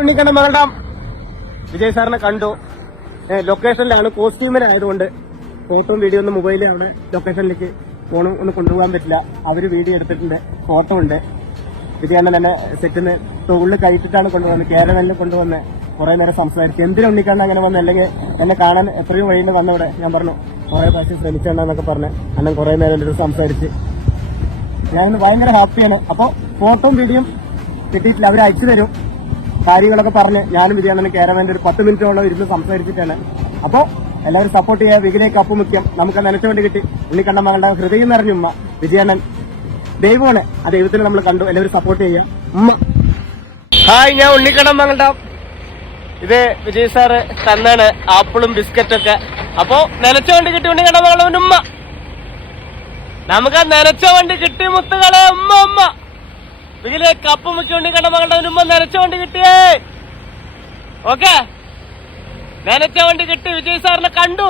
ഉണ്ണിക്കണ്ണൻ മകൾഡാം വിജയ് സാറിനെ കണ്ടു. ലൊക്കേഷനിലാണ്, കോസ്റ്റ്യൂമിലായതുകൊണ്ട് ഫോട്ടോയും വീഡിയോ ഒന്നും മൊബൈലിലാണ്. ലൊക്കേഷനിലേക്ക് ഫോണും ഒന്ന് കൊണ്ടുപോകാൻ പറ്റില്ല. അവര് വീഡിയോ എടുത്തിട്ടുണ്ട്, ഫോട്ടോ ഉണ്ട്. വിജയണ്ണൻ എന്നെ സെറ്റിന് തൊഴിൽ കഴിച്ചിട്ടാണ് കൊണ്ടുവന്നത്. കേരളത്തിൽ കൊണ്ടുവന്ന് കുറെ നേരം സംസാരിച്ചു. എന്തിനാ ഉണ്ണിക്കണ്ണൻ അങ്ങനെ വന്നു, അല്ലെങ്കിൽ എന്നെ കാണാൻ എത്രയോ വഴിയിൽ വന്നവിടെ. ഞാൻ പറഞ്ഞു കുറെ പ്രാവശ്യം ശ്രമിച്ചെന്നൊക്കെ പറഞ്ഞ് അണ്ണൻ കുറെ നേരം എൻ്റെ അടുത്ത് സംസാരിച്ച് ഞാൻ ഭയങ്കര ഹാപ്പിയാണ്. അപ്പൊ ഫോട്ടോയും വീഡിയോയും കിട്ടിയിട്ടില്ല, അവർ അയച്ചു തരും. കാര്യങ്ങളൊക്കെ പറഞ്ഞ് ഞാനും വിജയണ്ണനും കേരളന്റെ ഒരു 10 മിനിറ്റോളം ഇരുന്ന് സംസാരിച്ചിട്ടാണ്. അപ്പോ എല്ലാവരും സപ്പോർട്ട് ചെയ്യുക. വികിലേക്ക് അപ്പ് മുഖ്യം. നമുക്ക് നനച്ചു വേണ്ടി കിട്ടി. ഉണ്ണിക്കണ്ണൻ മകളുടെ ഹൃദയം നിറഞ്ഞ ഉമ്മ വിജയണ്ണൻ ദൈവമാണ്. ആ ദൈവത്തിന് നമ്മൾ കണ്ടു. എല്ലാവരും സപ്പോർട്ട് ചെയ്യുക. ഉമ്മ. ഹായ്, ഞാൻ ഉണ്ണിക്കണ്ണൻ മകളുടെ. ഇത് വിജയ് സാറ് തന്നാണ് ആപ്പിളും ബിസ്ക്കറ്റൊക്കെ. അപ്പോ നനച്ച വണ്ടി കിട്ടി ഉണ്ണിക്കണ്ണൻ മകളുടെ ഉമ്മ. നമുക്ക് ആ നനച്ച വണ്ടി കിട്ടി മുത്തുകളെ. ഉമ്മ ഉമ്മ വികിലേക്ക് അപ്പ് മുഖ്യം ഉണ്ണിക്കണ്ണൻ മകളുടെ ഉമ്മ. നനച്ച വണ്ടി കിട്ടിയേ. ഓക്കെ, നനച്ച വണ്ടി കിട്ടി. വിജയ് സാറിനെ കണ്ടു.